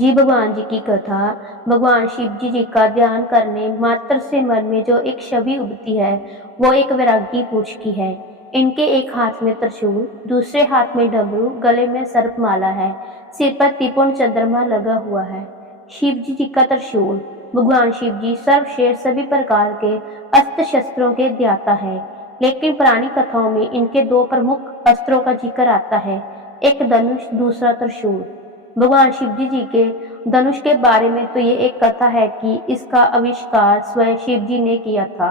जी भगवान जी की कथा। भगवान शिव जी का ध्यान करने मात्र से मन में जो एक छवि उभरती है वो एक वैरागी पुरुष की है। इनके एक हाथ में त्रिशूल, दूसरे हाथ में डमरू, गले में सर्पमाला है, सिर पर त्रिपुंड चंद्रमा लगा हुआ है। शिव जी का त्रिशूल। भगवान शिव जी सर्वश्रेष्ठ सभी प्रकार के अस्त्र शस्त्रों के ज्ञाता है, लेकिन पुरानी कथाओं में इनके दो प्रमुख अस्त्रों का जिक्र आता है, एक धनुष, दूसरा त्रिशूल। भगवान शिव जी के धनुष के बारे में तो ये एक कथा है कि इसका आविष्कार स्वयं शिव जी ने किया था,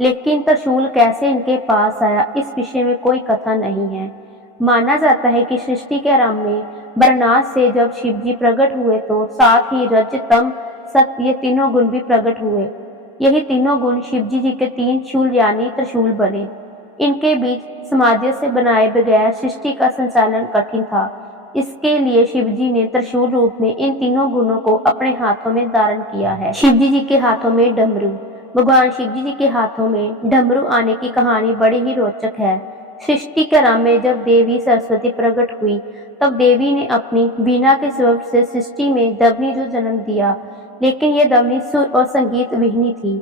लेकिन त्रिशूल कैसे इनके पास आया इस विषय में कोई कथा नहीं है। माना जाता है कि सृष्टि के आरंभ में बरनाथ से जब शिव जी प्रकट हुए तो साथ ही रज, तम, सत ये तीनों गुण भी प्रकट हुए। यही तीनों गुण शिव जी के तीन शूल यानी त्रिशूल बने। इनके बीच सामंजस्य से बनाए बगैर सृष्टि का संचालन कठिन था। इसके लिए शिवजी ने त्रिशूल रूप में इन तीनों गुणों को अपने हाथों में धारण किया है। शिवजी जी के हाथों में डमरू। भगवान शिवजी जी के हाथों में डमरू आने की कहानी बड़ी ही रोचक है। सृष्टि के आरंभ में जब देवी सरस्वती प्रकट हुई तब देवी ने अपनी वीणा के स्वरूप से सृष्टि में दवनी जो जन्म दिया, लेकिन यह दवनी सुर और संगीत विहीनी थी।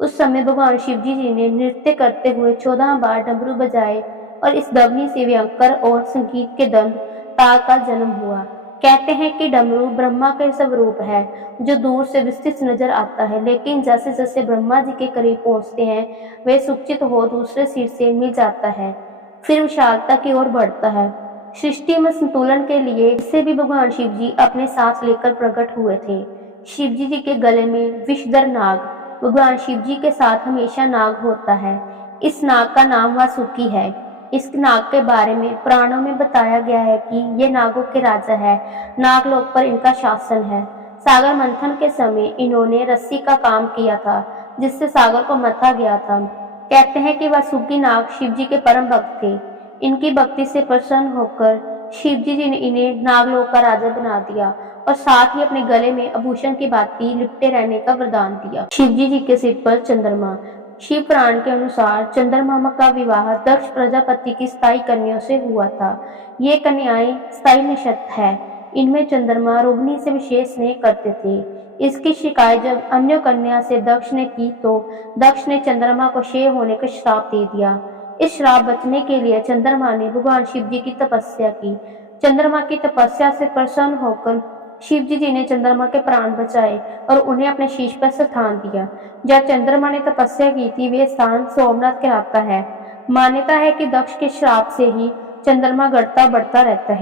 उस समय भगवान शिवजी जी ने नृत्य करते हुए 14 बार डमरू बजाए और इस दवनी से व्यंकर और संगीत के दंड ताल का जन्म हुआ। कहते हैं कि डमरू ब्रह्मा के स्वरूप है जो दूर से विस्तृत नजर आता है, लेकिन जैसे जैसे ब्रह्मा जी के करीब पहुंचते हैं वे सूक्षित हो दूसरे सिर से मिल जाता है, फिर विशालता की ओर बढ़ता है। सृष्टि में संतुलन के लिए इससे भी भगवान शिव जी अपने साथ लेकर प्रकट हुए थे। शिव जी के गले में विषधर नाग। भगवान शिव जी के साथ हमेशा नाग होता है। इस नाग का नाम वासुकी है। इस नाग के बारे में पुराणों में बताया गया है कि ये नागों के राजा है, नागलोक पर इनका शासन है। सागर मंथन के समय इन्होंने रस्सी का काम किया था जिससे सागर को मथा गया था। कहते हैं कि वासुकी नाग शिव जी के परम भक्त थे। इनकी भक्ति से प्रसन्न होकर शिव जी ने इन्हें नागलोक का राजा बना दिया और साथ ही अपने गले में आभूषण की भांति लिपटे रहने का वरदान दिया। शिव जी के सिर पर चंद्रमा। शिव पुराण के अनुसार चंद्रमा का विवाह दक्ष प्रजापति की स्थायी कन्याओं से हुआ था। ये कन्याएं स्थायी नक्षत्र है। इनमें चंद्रमा रोहिणी से विशेष स्नेह करते थे। इसकी शिकायत जब अन्य कन्या से दक्ष ने की तो दक्ष ने चंद्रमा को क्षय होने का श्राप दे दिया। इस श्राप बचने के लिए चंद्रमा ने भगवान शिव जी की तपस्या की। चंद्रमा की तपस्या से प्रसन्न होकर शिव जी ने चंद्रमा के प्राण बचाए और उन्हें अपने शीश पर स्थान दिया। जहाँ चंद्रमा ने तपस्या की थी वे स्थान सोमनाथ कहलाता है। मान्यता है कि दक्ष के श्राप से ही चंद्रमा घटता बढ़ता रहता है।